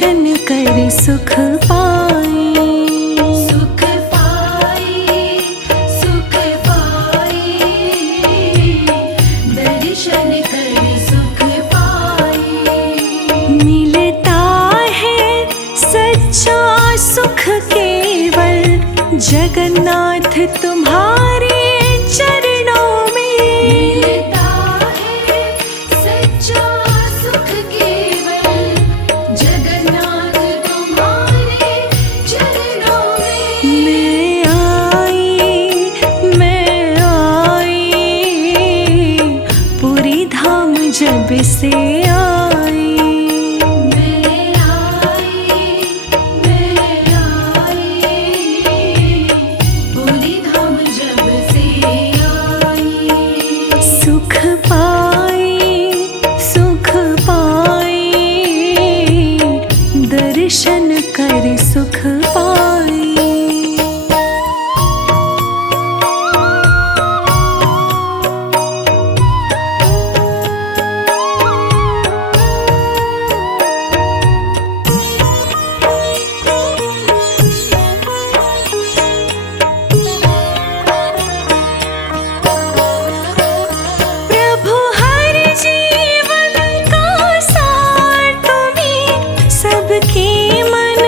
दर्शन कर सुख पाए। सुख पाए, सुख पाए, दर्शन कर सुख पाए। मिलता है सच्चा सुख केवल जगन्नाथ तुम्हारे चरणों में। मिलता है सच्चा सुख केवल जगन्नाथ तुम्हारे चरणों में। मैं आई पूरी धाम जब से आई। पूरी धाम जब से आई। सुख पाए, दर्शन कर सुख पाए। प्रभु हर जीवन का सार तुम्हीं, सबके मन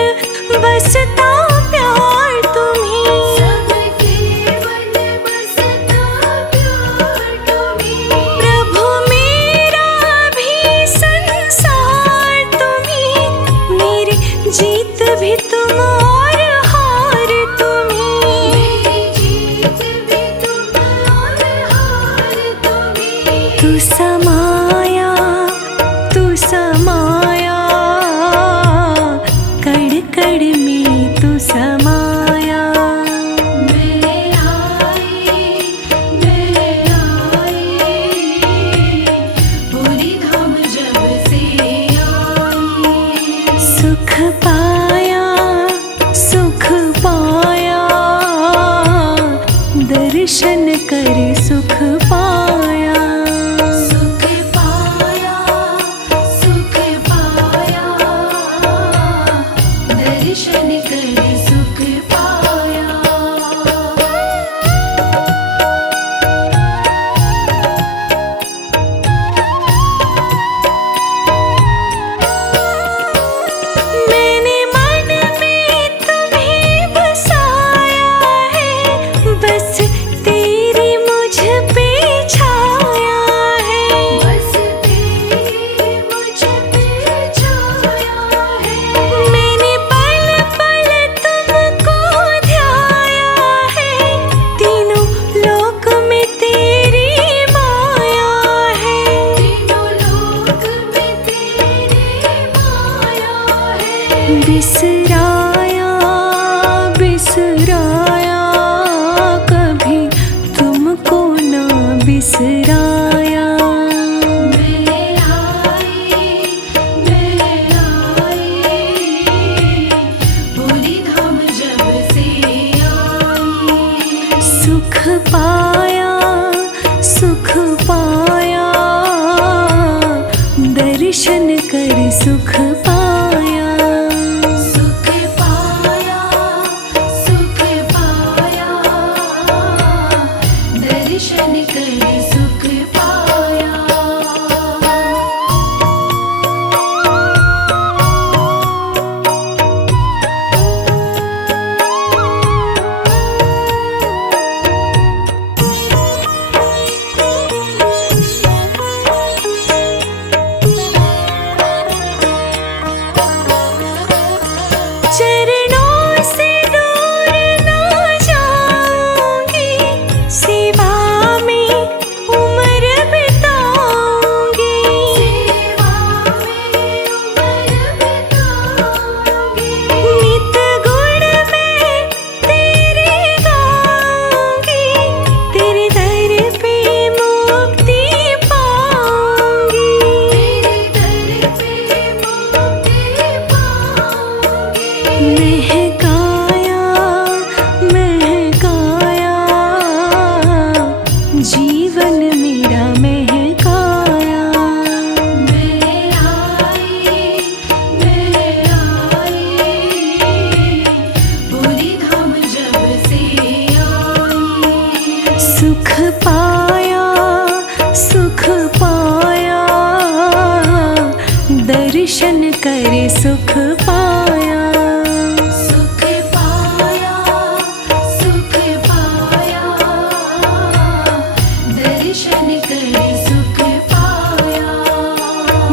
बसता प्यार तुम्हीं। सबके मन बसता प्यार तुम्हीं। प्रभु मेरा भी संसार तुम्हीं, मेरी जीत भी तुम और हार तुम्हीं। मेरी जीत भी तुम और हार तुम्हीं। तू समाया कण कण में तू समाया। मैं आई, पूरी धाम जब से आई। सुख पाया, दर्शन कर सुख पाया। सुख पाया, दर्शन कर सुख पाया। मैंने मन में तुम्हें बसाया है, बस तेरी मुझ पे छाया है। बस तेरी मुझ पे छाया है। मैंने पल पल तुमको ध्याया है, तीनों लोक में तेरी माया है। तीनों लोक में तेरी माया है। बिसराया कभी तुमको ना बिसराया। मैं आई, पूरी धाम जब से आई। सुख पाया, दर्शन कर सुख पाया। सुख पाया, दर्शन कर सुख पाया। कर सुख पाया। सुख पाया, सुख पाया, दर्शन कर सुख पाया।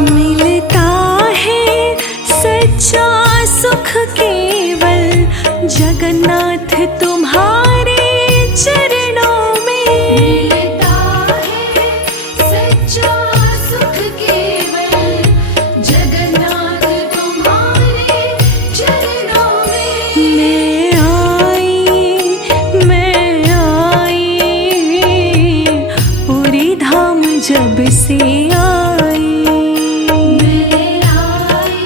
मिलता है सच्चा सुख केवल जगन्नाथ तुम्हारे चरणों में। मिलता है सच्चा सुख केवल जगन्नाथ तुम्हारे चरणों में। मैं आई पूरी धाम जब से आई। मैं आई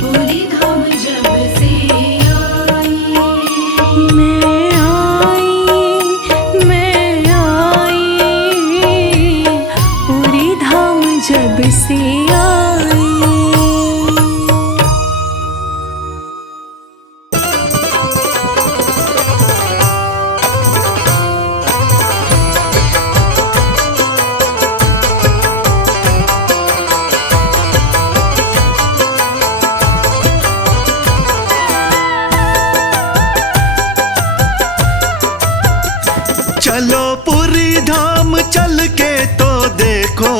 पूरी धाम जब से आई। मैं आई पूरी धाम जब से आई। चलो पुरी धाम चल के तो देखो,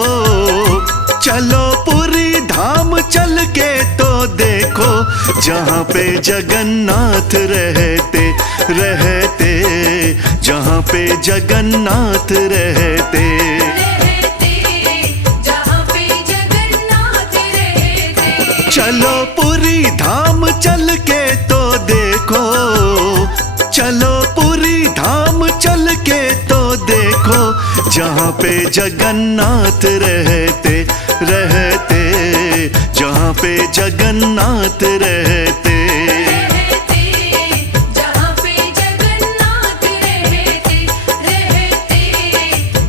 चलो पुरी धाम चल के तो देखो, जहाँ पे जगन्नाथ रहते रहते, जहाँ पे जगन्नाथ रहते। जहाँ पे जगन्नाथ रहते। चलो पुरी धाम चल के तो देखो, चलो पुरी धाम चल के तो देखो, जहाँ पे जगन्नाथ रहते रहते, जहाँ पे जगन्नाथ रहते। जहाँ पे जगन्नाथ रहते,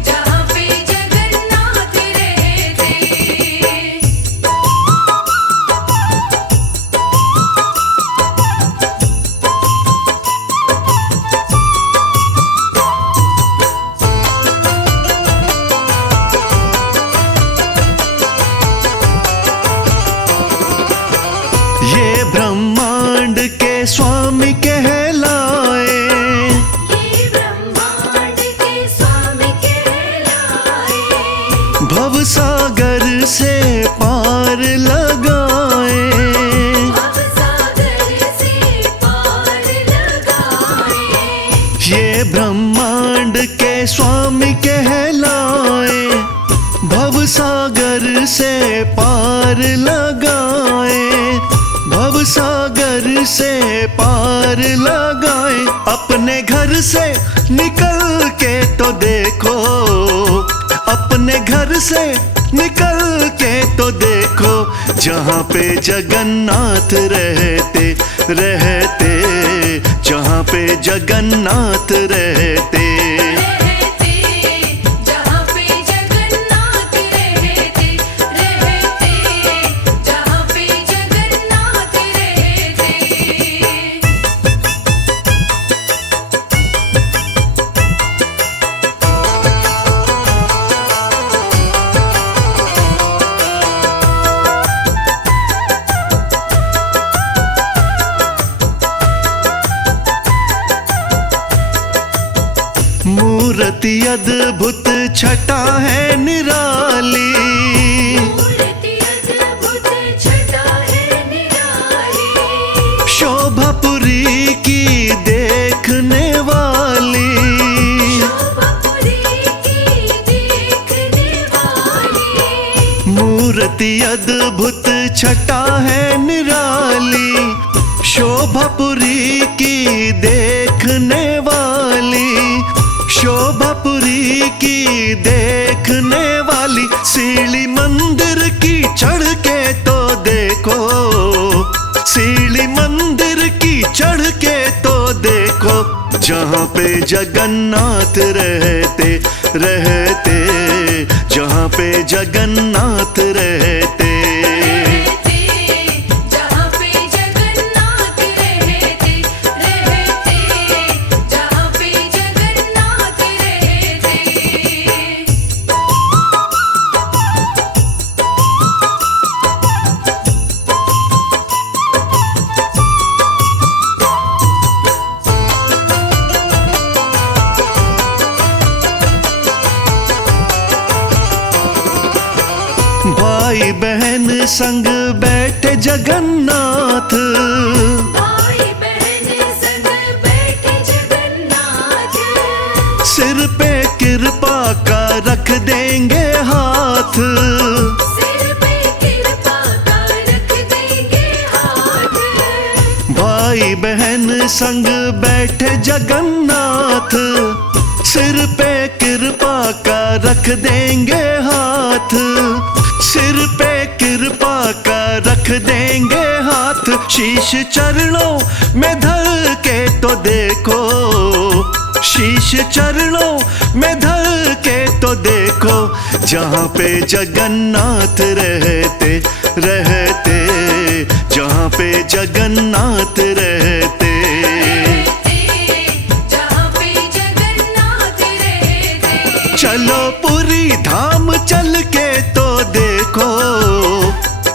जहाँ पे जगन्नाथ रहते। ये ब्रह्मांड के स्वामी कहलाए, ये ब्रह्मांड के स्वामी कहलाए। भवसागर से पार लगाए। भवसागर से पार लगाए। ये ब्रह्मांड के स्वामी कहलाए, भवसागर से पार लगाए, भवसागर से पार लगाए। अपने घर से निकल के तो देखो, अपने घर से निकल के तो देखो, जहाँ पे जगन्नाथ रहते रहते, जहाँ पे जगन्नाथ रहते। जहाँ पे जगन्नाथ रहते, जहाँ पे जगन्नाथ रहते। मूर्ति अद्भुत छटा है निराली, मूर्ति अद्भुत छटा है निराली। शोभापुरी की देखने वाली। शोभापुरी की देखने वाली। मूर्ति अद्भुत छटा है निराली, शोभापुरी की देखने वाली, शोभापुरी की देखने वाली। सीढ़ी मंदिर की चढ़ के तो देखो, सीढ़ी मंदिर की चढ़ के तो देखो, जहाँ पे जगन्नाथ रहते रहते, जहाँ पे जगन्नाथ रहते। जहाँ पे जगन्नाथ रहते, जहाँ पे जगन्नाथ रहते। भाई बहन संग बैठे जगन्नाथ, भाई बहन संग बैठे जगन्नाथ, सिर पे कृपा का रख देंगे हाथ। सिर पे कृपा का रख देंगे हाथ। भाई बहन संग बैठे जगन्नाथ, सिर पे कृपा का रख देंगे हाथ। सिर पे कृपा का रख देंगे हाथ। शीश चरणों में धर के तो देखो, शीश चरणों में धर के तो देखो, जहाँ पे जगन्नाथ रहते रहते, जहाँ पे जगन्नाथ रहते। जहाँ पे जगन्नाथ रहते। चलो पुरी धाम चल के तो देखो,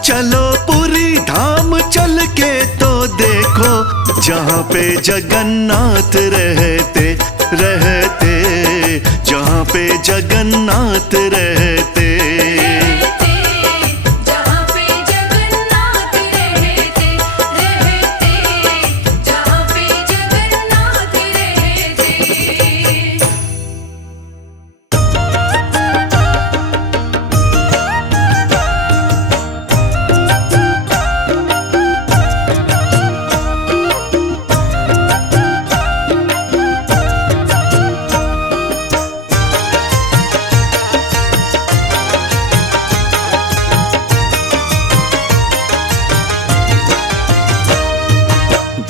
चलो पुरी धाम चल के तो देखो, जहाँ पे जगन्नाथ रहते रहते, जहाँ पे जगन्नाथ रहते। जहाँ पे जगन्नाथ रहते रहते, जहाँ पे जगन्नाथ रहते।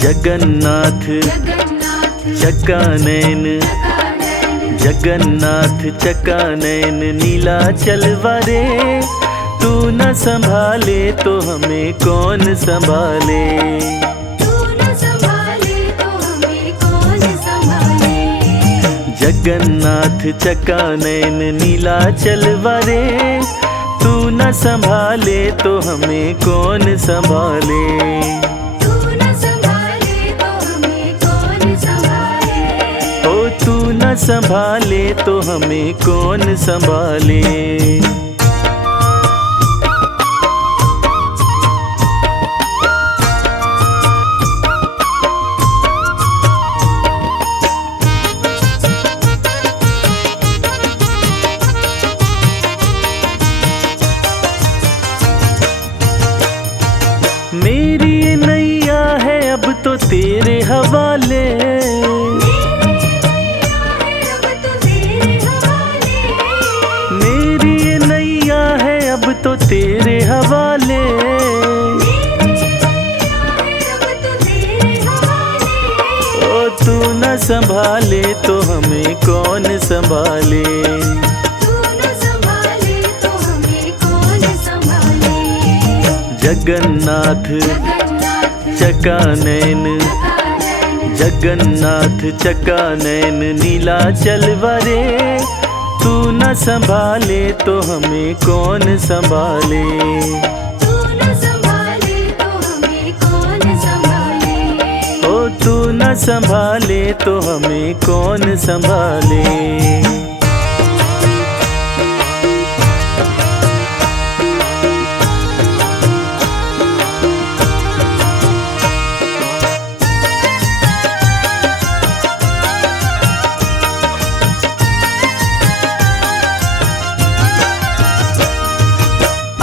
जगन्नाथ जगन्नाथ चकानैन, जगन्नाथ चकानैन नीलाचल वारे। तू न संभाले तो हमें कौन संभाले। तू न संभाले तो हमें कौन संभाले। जगन्नाथ चकानैन नीलाचल वारे। तू न संभाले तो हमें कौन संभाले। तू न संभाले तो हमें कौन संभाले। ओ तू न संभाले तो हमें कौन संभाले। मेरी नैया है अब तो तेरे हवाले। मेरी नैया है अब तो तेरे हवाले। ओ तू न संभाले तो हमें कौन संभाले। जगन्नाथ चकानैन, जगन्नाथ चकानैन नीलाचल वारे। तू न संभाले तो हमें कौन संभाले। ओ तू न संभाले तो हमें कौन संभाले।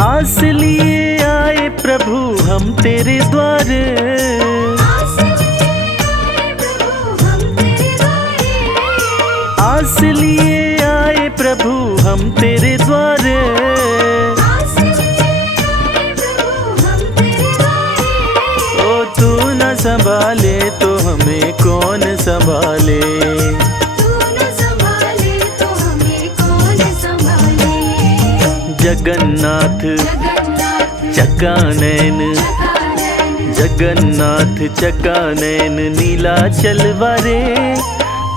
आस लिए आए प्रभु हम तेरे द्वार। आस लिए आए प्रभु हम तेरे द्वार। ओ तू न संभाले तो हमें कौन संभाले। जगन्नाथ चकानैन, जगन्नाथ चकानैन नीलाचल वारे।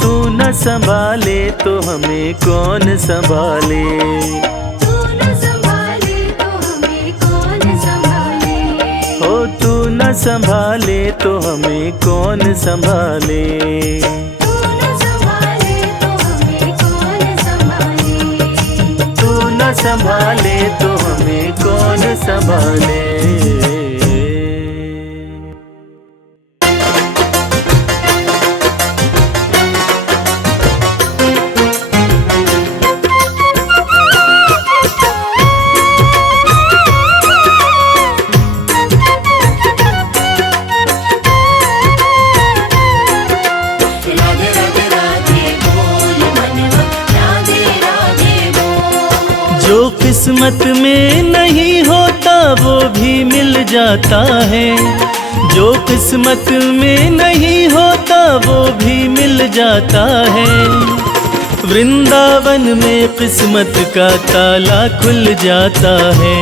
तू न संभाले तो हमें कौन संभाले। ओ तू न संभाले तो हमें कौन संभाले। तू न संभाले तो हमें कौन संभाले। राधे राधे राधे बोल मनवा, राधे राधे बोल। जो किस्मत में नहीं होता वो भी मिल जाता है, जो किस्मत में नहीं होता वो भी मिल जाता है। वृंदावन में किस्मत का ताला खुल जाता है,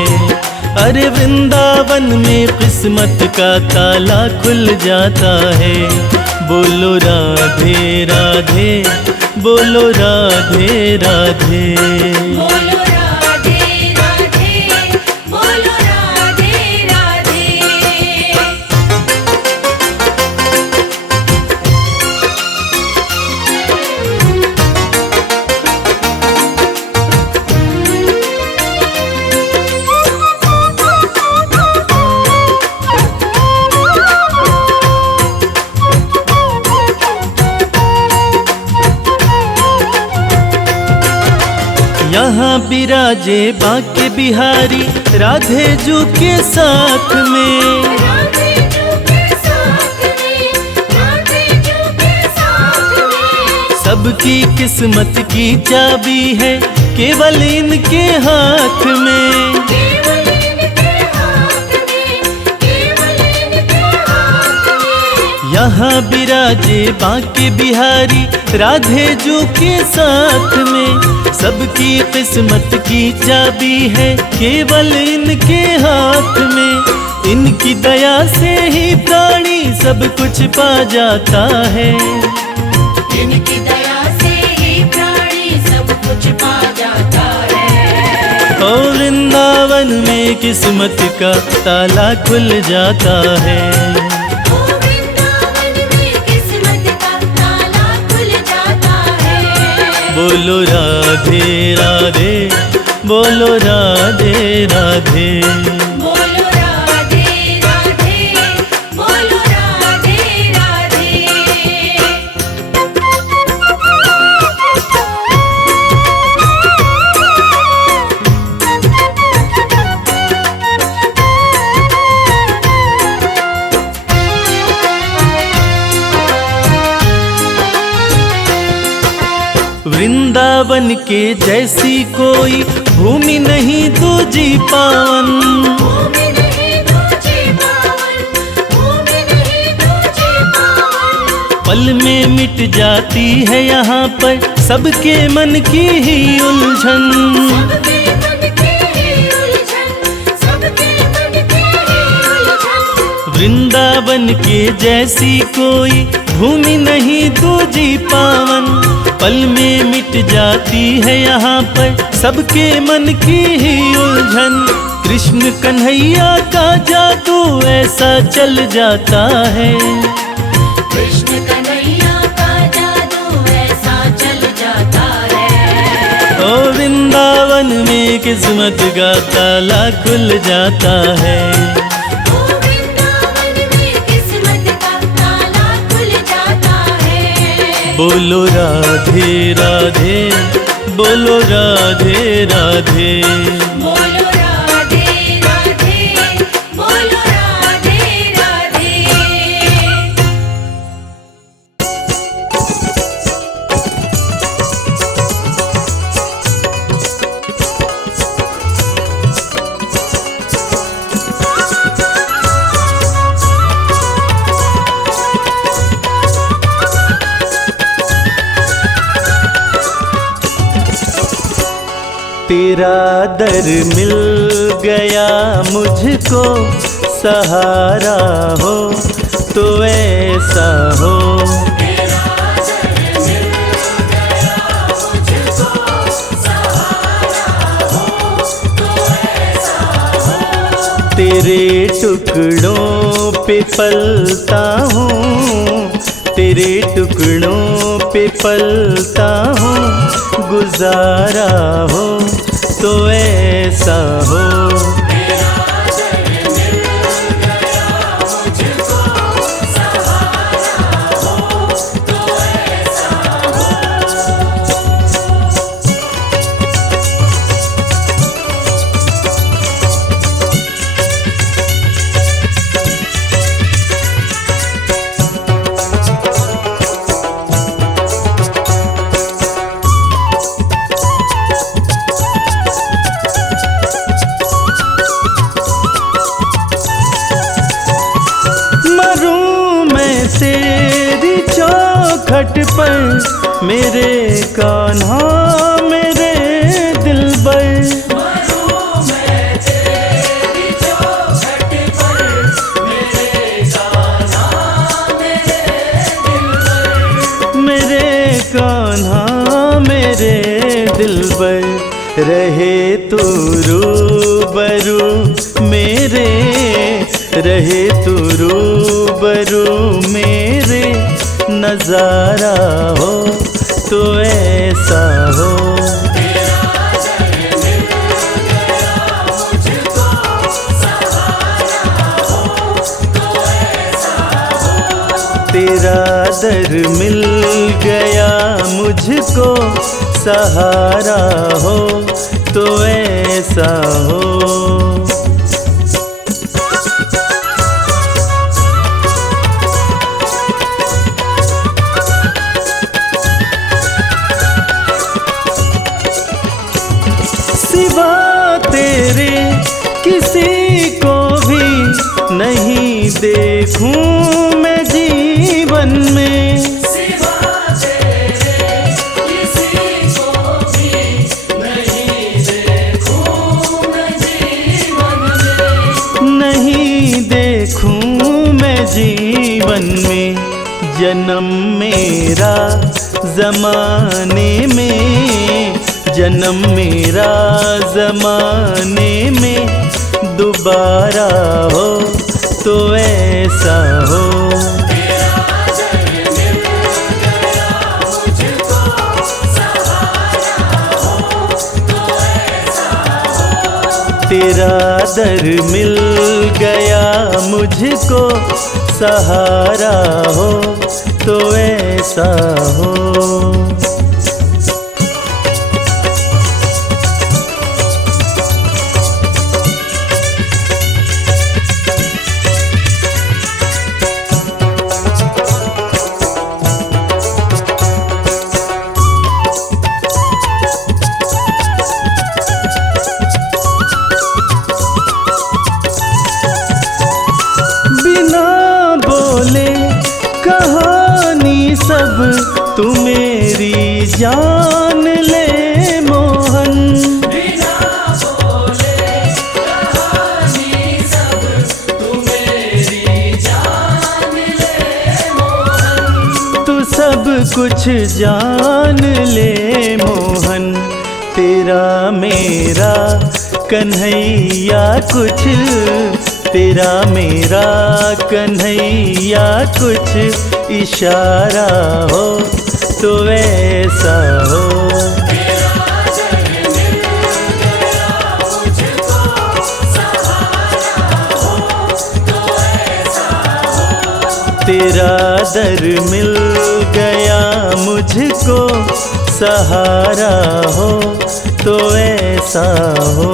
अरे वृंदावन में किस्मत का ताला खुल जाता है। बोलो राधे राधे, बोलो राधे राधे। बोलो राधे राधे, बोलो राधे राधे। यहाँ बिराजे बांके बिहारी राधे जू के साथ में। राधे जू के साथ में, राधे जू के साथ में। सबकी किस्मत की चाबी है केवल इनके हाथ में। केवल इनके हाथ में, केवल इनके हाथ में। यहाँ बिराजे बांके बिहारी राधे जू के साथ में। सबकी किस्मत की चाबी है केवल इनके हाथ में। इनकी दया से ही प्राणी सब कुछ पा जाता है, इनकी दया से ही प्राणी सब कुछ पा जाता है। और वृंदावन में किस्मत का ताला खुल जाता है। ओ वृंदावन में किस्मत का ताला खुल जाता है। बोलो राधे राधे, बोलो राधे राधे। बोलो राधे राधे, बोलो राधे राधे। वृंदावन के जैसी कोई भूमि नहीं दूजी पावन। भूमि नहीं दूजी पावन, भूमि नहीं दूजी पावन। पल में मिट जाती है यहाँ पर सबके मन की ही उलझन। सबके मन की ही उलझन, सबके मन की ही उलझन। वृंदावन के जैसी कोई भूमि नहीं दूजी पावन। पल में मिट जाती है यहाँ पर सबके मन की ही उलझन। कृष्ण कन्हैया का जादू ऐसा चल जाता है, कृष्ण कन्हैया का जादू ऐसा चल जाता है। ओ वृंदावन में किस्मत का ताला खुल जाता है। ओ वृंदावन में किस्मत का ताला खुल जाता है। बोलो राधे राधे, बोलो राधे राधे। बोलो राधे राधे, बोलो राधे राधे। तेरा दर मिल गया मुझको, सहारा हो तो ऐसा हो। तेरे टुकड़ों पे पलता हूँ, तेरे टुकड़ों पे पलता हूँ, गुजारा हो तो ऐसा हो। तेरी चौखट पर मेरे कान्हा मेरे दिलबर, मेरे कान्हा मेरे दिलबर, रहे तू रूबरू मेरे, रहे तू रूबरू मेरे, नजारा हो तो ऐसा हो। तेरा दर मिल गया मुझको, सहारा हो तो ऐसा हो। सिवा तेरे किसी को भी नहीं देखूं मैं जीवन में, सिवा तेरे किसी को भी नहीं देखूं मैं जीवन में, नहीं देखूं मैं जीवन में। जन्म मेरा जमाने में, जन्म मेरा जमाने में, दोबारा हो तो ऐसा हो। तेरा दर मिल गया मुझको, सहारा हो तो ऐसा हो। कहानी सब तू मेरी जान ले मोहन, बिना बोले कहानी सब तू मेरी जान ले मोहन, तू सब कुछ जान ले मोहन। तेरा मेरा कन्हैया कुछ, तेरा मेरा कन्हैया कुछ, इशारा हो तो ऐसा हो। तेरा दर मिल गया मुझको, सहारा हो तो ऐसा हो।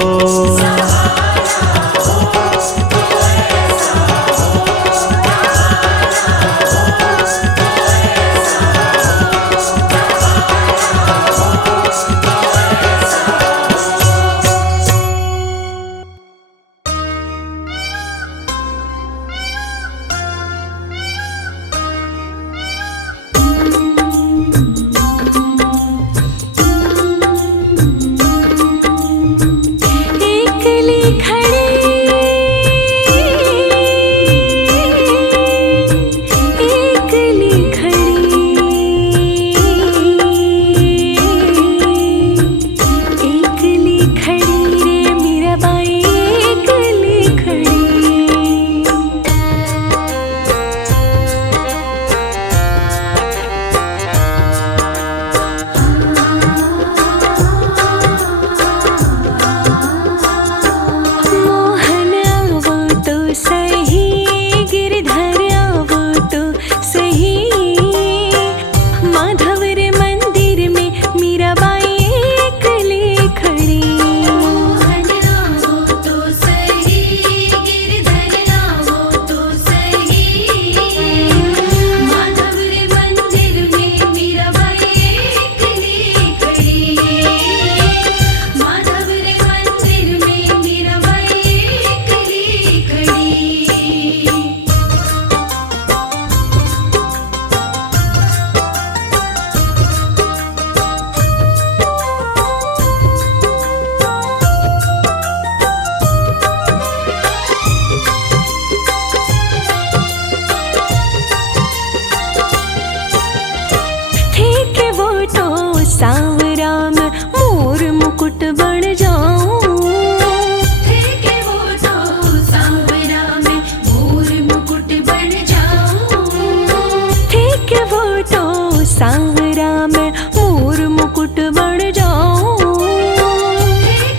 सांवरा मैं मोर मुकुट बन जाऊं।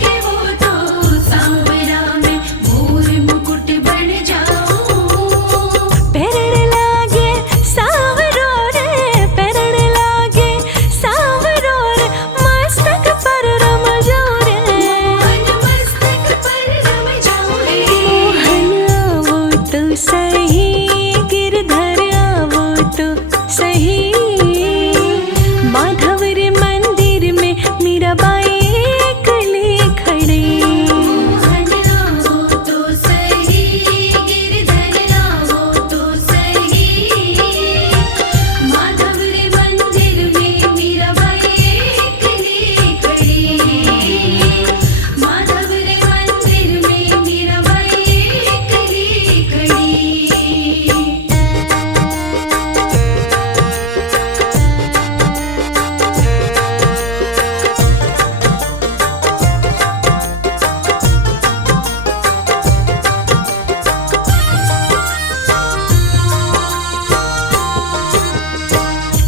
के वो तो सांवरा में मोर मुकुट बन जाऊं। पैरण लागे सांवरो रे, पैरण लागे सांवरो रे, मस्तक पर रम जाऊं रे। मोहन मस्तक पर रम जाऊं रे। मोहन आवो तो सही, गिरधर आवो तो सही। माधव रे मंदिर में मीराबाई एकली खड़ी। मोहन आवो तो सही, गिरधर आवो तो सही। माधव रे मंदिर में मीराबाई एकली खड़ी। माधव रे मंदिर में मीराबाई एकली खड़ी।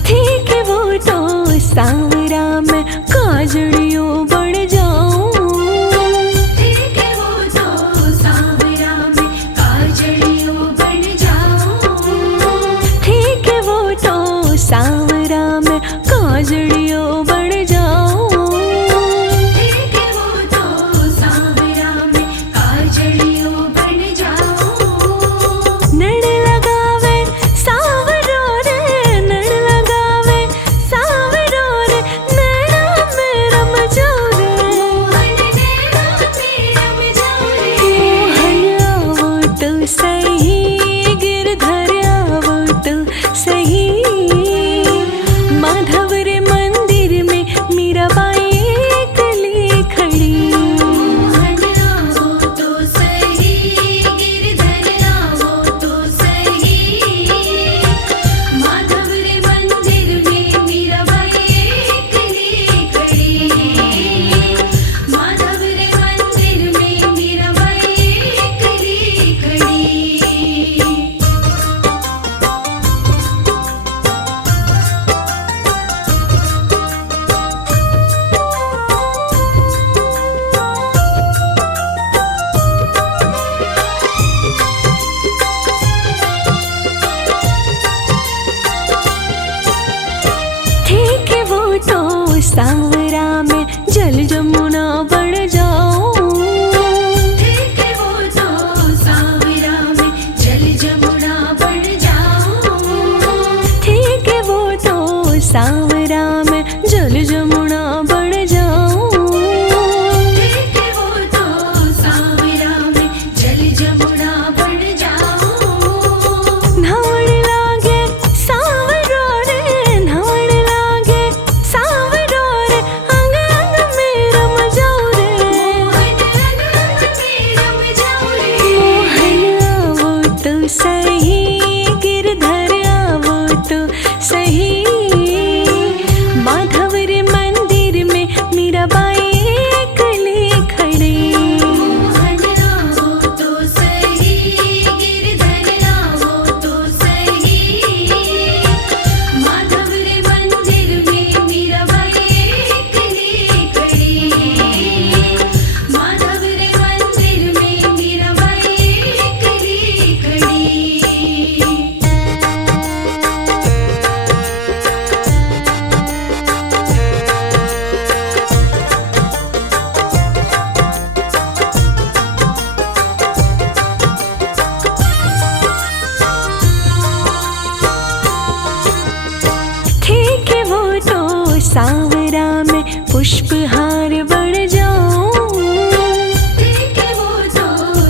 ठीक है वो तो सांवरा में काजड़ियों बन जाऊं। ठीक है वो तो सांवरा में काजड़ियों बन जाऊं। ठीक है वो तो सांवरा में काजड़ियों बन जाऊं। ठीक है वो तो सांवरा में काजड़ियों बन जाऊं। नड़ लगावे सांवरो रे, नड़ लगावे सांवरो रे, नैना में रम जाऊं रे। मोहन नैना में रम जाऊं रे। मोहन आवो तो सही, गिरधर आवो तो सही। माधव रे मंदिर में मीराबाई एकली खड़ी। मोहन आवो तो सही, गिरधर आवो तो सही। माधव रे मंदिर में मीराबाई एकली खड़ी। माधव रे मंदिर में मीराबाई एकली खड़ी। ठीक है वो तो सांवरा में जल जमुना बन जाऊं। ठीक है वो तो सांवरा में जल जमुना बन जाऊं। ठीक है वो तो सांवरा में जल जमुना बन जाऊं। ठीक है वो तो सांवरा में जल जमुना बन जाऊं। नहावन लागे सांवरो रे, नहावन लागे सांवरो रे, अंग अंग में रम जाऊं रे। मोहन अंग में रम जाऊं रे। मोहन आवो तो सही, गिरधर आवो तो सही। माधव रे मंदिर में मीराबाई एकली खड़ी। मोहन आवो तो सही, गिरधर आवो तो सही। माधव रे मंदिर में मीराबाई एकली खड़ी। माधव रे मंदिर में मीराबाई एकली खड़ी। ठीक है वो तो सांवरा में पुष्पहार बन जाऊं। ठीक है वो तो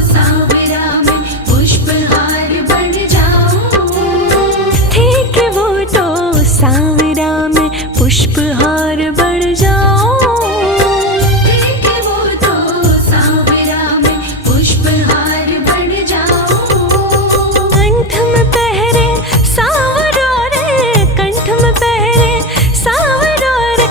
सांवरा में पुष्पहार बन जाऊं। ठीक है वो तो सांवरा में पुष्पहार बन जाऊं। ठीक है वो तो सांवरा में पुष्पहार बन जाऊं। कंठ में पहरे सांवरो रे, कंठ में पहरे सांवरो रे,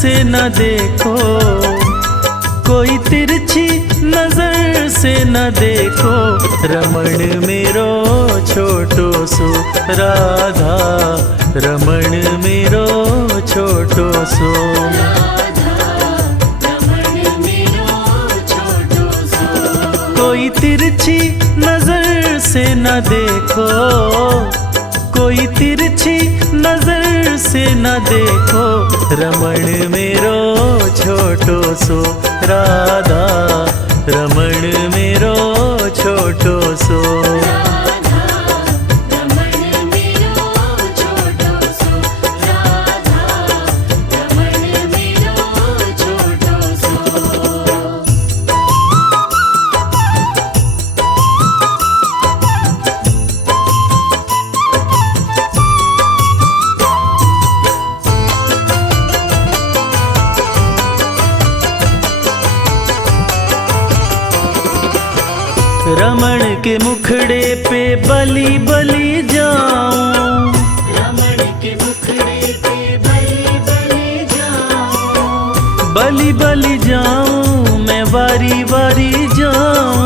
से न देखो, कोई तिरछी नजर से न देखो, रमण मेरो छोटो सो राधा, रमण मेरो छोटो सो। कोई तिरछी नजर से न देखो, कोई तिरछी नजर से न देखो, रमण मेरो छोटो सो राधा, रमण मेरो छोटो सो। रमण के मुखड़े पे बलि बलि जाऊं, रमण के मुखड़े पे बलि बलि जाऊं, बलि बलि जाऊं मैं वारी वारी जाऊं,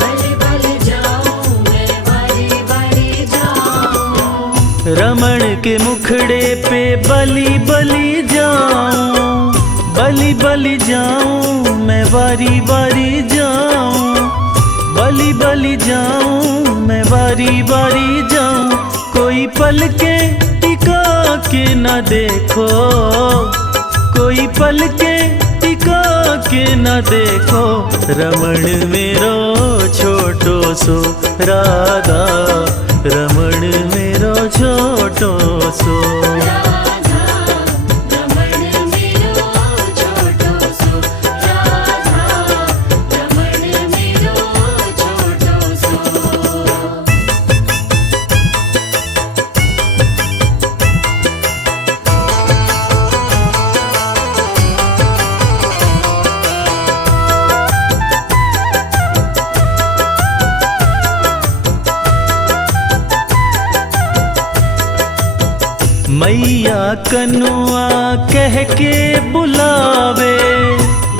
बलि बलि जाऊं मैं वारी वारी जाऊं। रमण के मुखड़े पे बलि बलि जाऊं, बलि बलि जाऊं मैं वारी वारी जाऊं, बलि बलि जाऊं मैं वारी वारी जाऊं। कोई पल के टिका के न देखो, कोई पल के टिका के न देखो, रमण मेरो छोटो सो राधा, रमण मेरो छोटो सो। मैया कनुआ कह के बुलावे,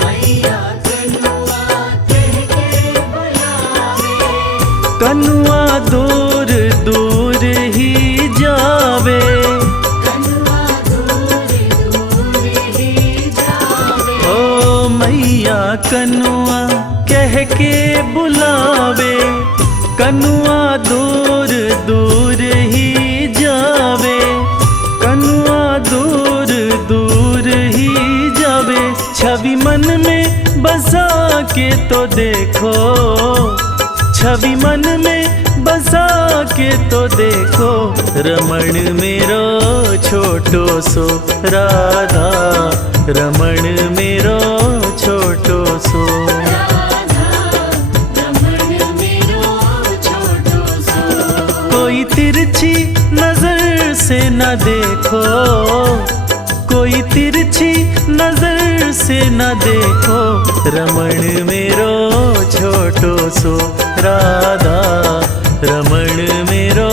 मैया कनुआ कह के बुलावे, कनुआ दूर दूर ही जावे, कनुआ दूर दूर ही जावे। ओ मैया कनुआ कह के बुलावे, कनुआ दूर दूर ही जावे, कनुआ दूर दूर ही जावे। छवि मन में बसा के तो देखो, छवि मन में बसा के तो देखो, रमण मेरो छोटो सो राधा, रमण मेरो छोटो सो। कोई तिरछी नजर से न देखो, कोई तिरछी नजर से न देखो, रमण मेरो छोटो सो राधा, रमण मेरो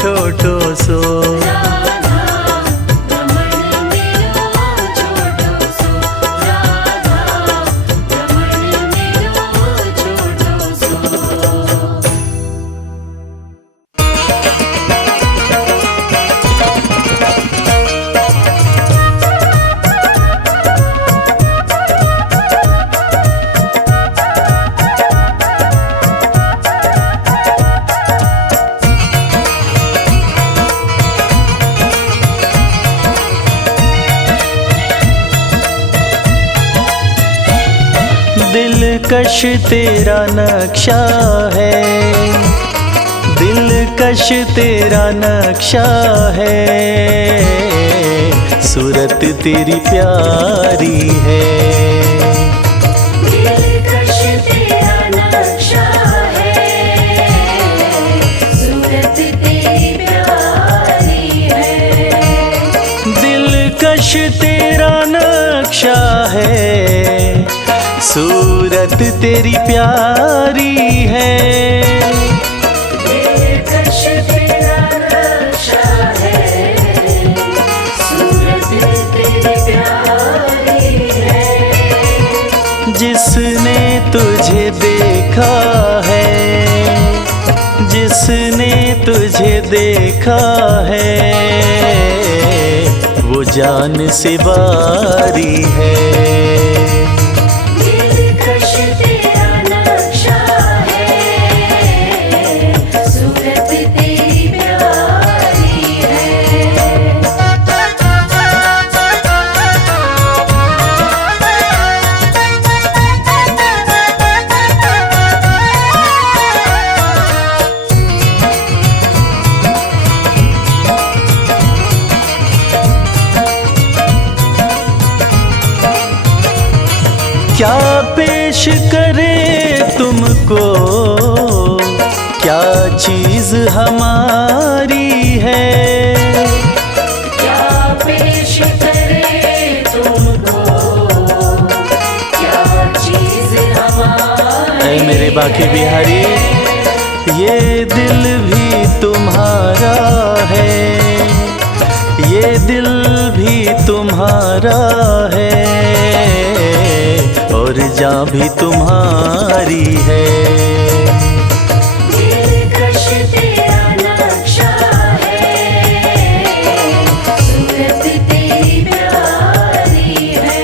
छोटो सो। दिलकश तेरा नक्शा है, दिलकश तेरा नक्शा है, सूरत तेरी प्यारी है। दिलकश तेरा नक्शा है, सूरत तेरी प्यारी है। दिलकश तेरा नक्शा है, सूरत तेरी प्यारी है। दिलकश तेरा नक्शा है, सूरत तेरी प्यारी जिसने तुझे देखा है, जिसने तुझे देखा है, वो जान से बारी है। दिलकश तेरा नक्शा है, सूरत तेरी प्यारी है। क्या पेश करे तुमको, क्या चीज हमारी है। क्या पेश करे तुमको, क्या चीज हमारी। ऐ मेरे बाके बिहारी, ये दिल भी तुम्हारा है, ये दिल भी तुम्हारा है, और जान भी तुम्हारी है। दिलकश तेरा नक्शा है, सूरत तेरी प्यारी है।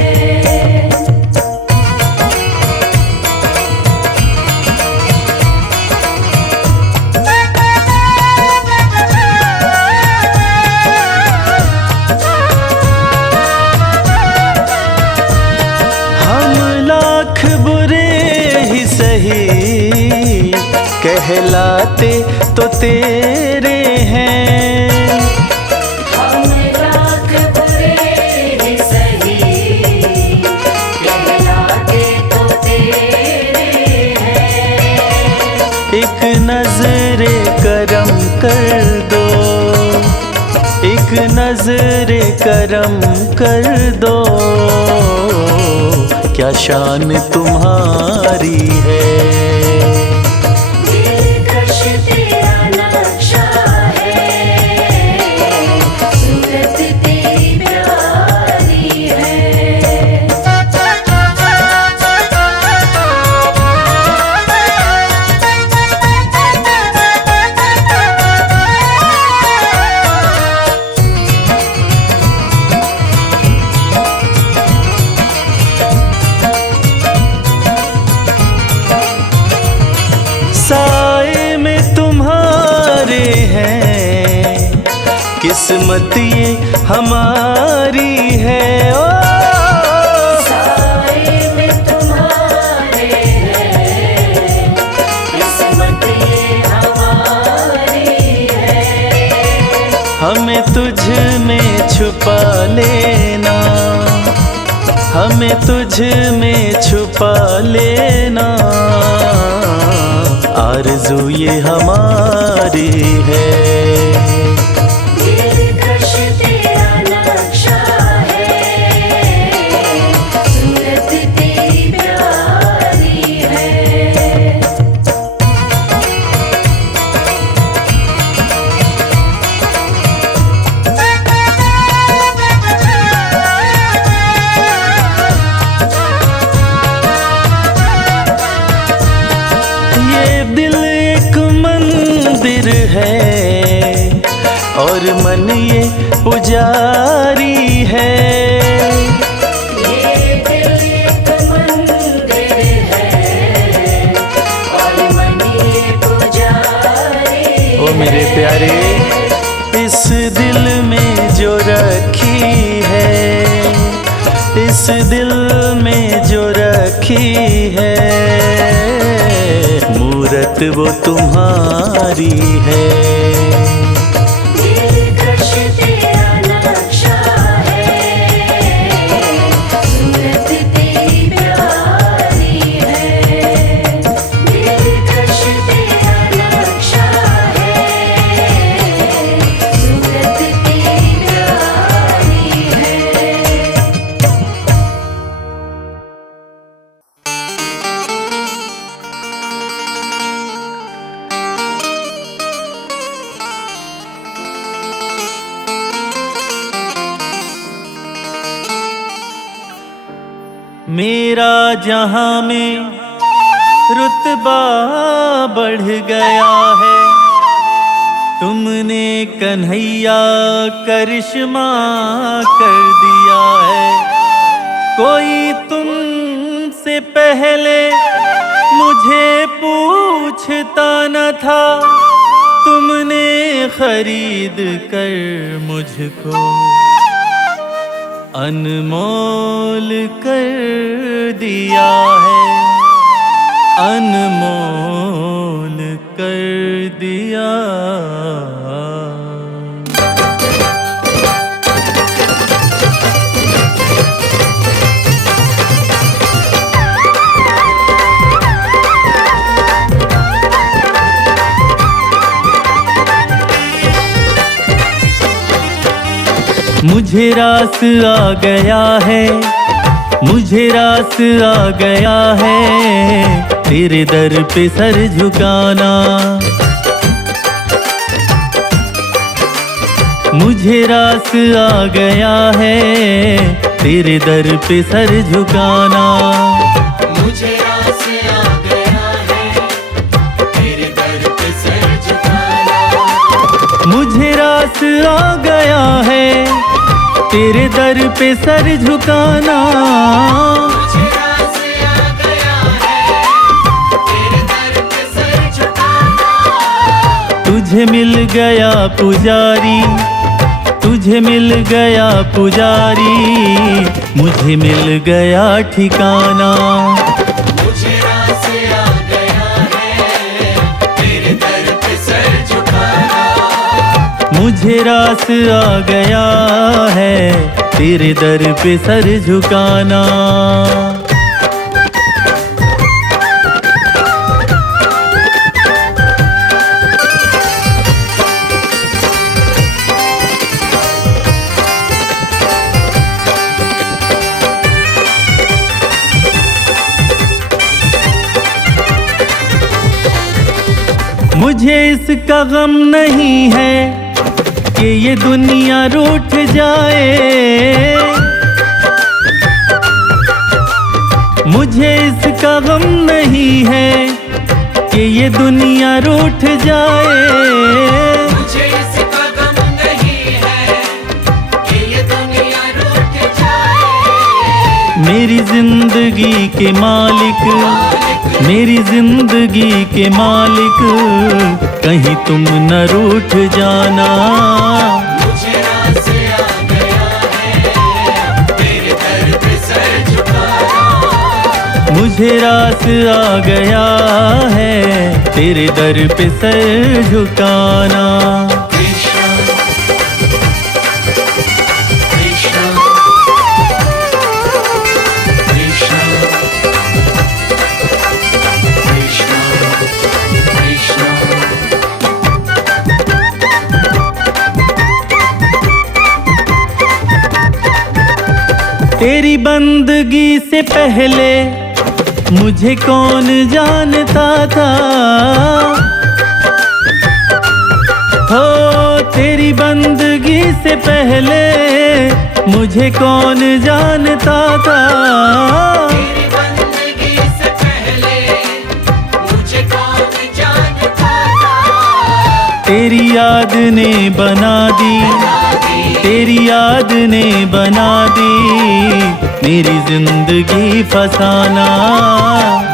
हम लाख बुरे ही सही, कहलाते तो तेरे हैं। हम लाख बुरे ही सही, कहलाते तो तेरे हैं। एक नजरे करम कर दो, एक नजरे करम कर दो, क्या शान तुम्हारी है। दिलकश तेरा नक्शा है, सूरत तेरी प्यारी है। साए में तुम्हारे हैं, किस्मत ये हमारी है। ओ साए में तुम्हारे हैं, किस्मत ये हमारी है। हमें तुझ में छुपा लेना, हमें तुझ में छुपा लेना, आरज़ू ये हमारी है। दिलकश तेरा नक्शा है, सूरत तेरी प्यारी है। ये दिल एक मंदिर है, और मन ये पुजारी है। ये दिल एक मंदिर है, और मन ये पुजारी। ओ मेरे प्यारे, इस दिल में जो रखी है, इस दिल में जो रखी है, मूरत वो तुम्हारी है। दिलकश तेरा नक्शा है, सूरत तेरी प्यारी है। दिलकश तेरा नक्शा है, सूरत तेरी प्यारी है। जहां में रुतबा बढ़ गया है। तुमने कन्हैया करिश्मा कर दिया है। कोई तुमसे पहले मुझे पूछता न था, तुमने खरीद कर मुझको अनमोल कर दिया है, अनमोल कर दिया। मुझे रास आ गया है, मुझे रास आ गया है, तेरे दर पे सर झुकाना। मुझे रास आ गया है, तेरे दर पे सर झुकाना। मुझे रास आ गया है, तेरे दर पे सर झुकाना। मुझे रास आ गया है, तेरे दर पे सर झुकाना। मुझे रास आ गया है, तेरे दर पे सर झुकाना। तुझे मिल गया पुजारी, तुझे मिल गया पुजारी, मुझे मिल गया ठिकाना। मुझे रास आ गया है, तेरे दर पे सर झुकाना। मुझे रास आ गया है, तेरे दर पे सर झुकाना। मुझे इसका गम नहीं है कि ये दुनिया रूठ जाए। मुझे इसका गम नहीं है कि ये दुनिया रूठ जाए। मुझे इसका गम नहीं है कि ये दुनिया रूठ जाए। मेरी जिंदगी के मालिक, मेरी जिंदगी के मालिक, कहीं तुम न रूठ जाना। मुझे रास आ गया है, तेरे दर पे सर झुकाना। मुझे रास आ गया है, तेरे दर पे सर झुकाना। कृष्ण कृष्ण कृष्ण कृष्ण तेरी बंदगी से पहले मुझे कौन जानता था। हो तेरी बंदगी से पहले मुझे कौन जानता था। तेरी बंदगी से पहले मुझे कौन जानता था। तेरी याद ने बना दी, तेरी याद ने बना दी मेरी जिंदगी फसाना।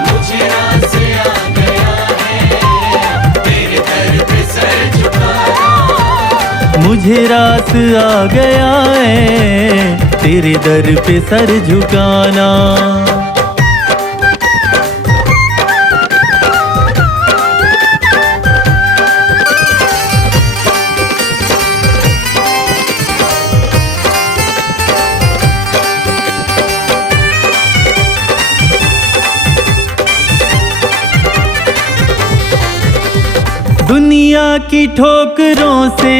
मुझे रास आ गया है, तेरे दर पे सर झुकाना। मुझे रास आ गया है, तेरे दर पे सर झुकाना। दुनिया की ठोकरों से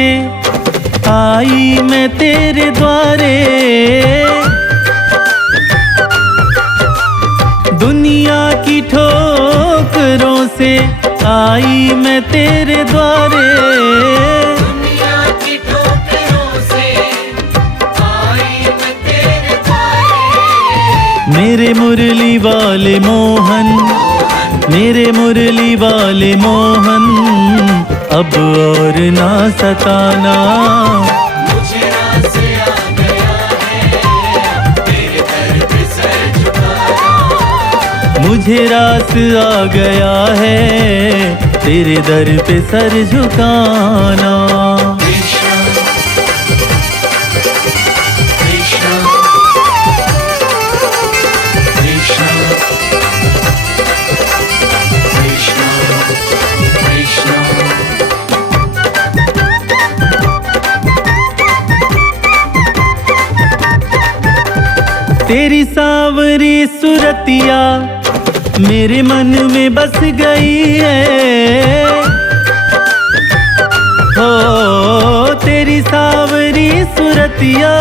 आई मैं तेरे द्वारे। दुनिया की ठोकरों से आई मैं तेरे द्वारे। दुनिया की ठोकरों से आई मैं तेरे द्वारे। मेरे मुरली वाले मोहन, मेरे मुरली वाले मोहन, अब और ना सताना। मुझे रास आ गया है तेरे दर पे सर झुकाना। मुझे रास आ गया है तेरे दर पे सर झुकाना। कृष्ण कृष्ण कृष्ण कृष्ण कृष्ण। तेरी सांवरी सुरतिया मेरे मन में बस गई है। हो तेरी सांवरी सुरतिया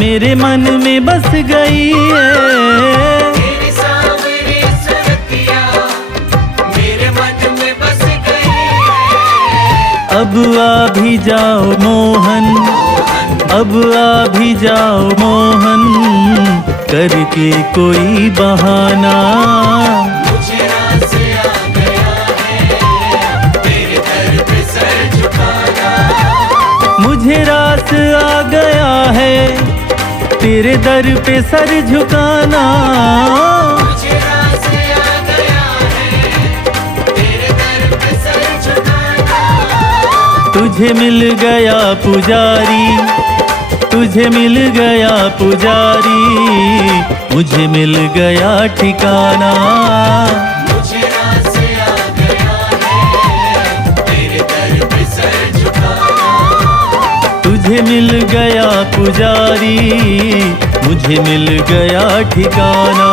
मेरे मन में बस गई है। तेरी सांवरी सुरतिया मेरे मन में बस गई है। अब आ भी जाओ मोहन, अब आ भी जाओ मोहन, करके कोई बहाना। मुझे रास आ गया है तेरे दर पे सर झुकाना। मुझे रास आ गया है तेरे दर पे सर झुकाना। मुझे रास आ गया है तेरे दर पे सर झुकाना। तुझे मिल गया पुजारी, तुझे मिल गया पुजारी, मुझे मिल गया ठिकाना। मुझे रास आ गया है तेरे दर पे सर झुकाना। तुझे मिल गया पुजारी, मुझे मिल गया ठिकाना।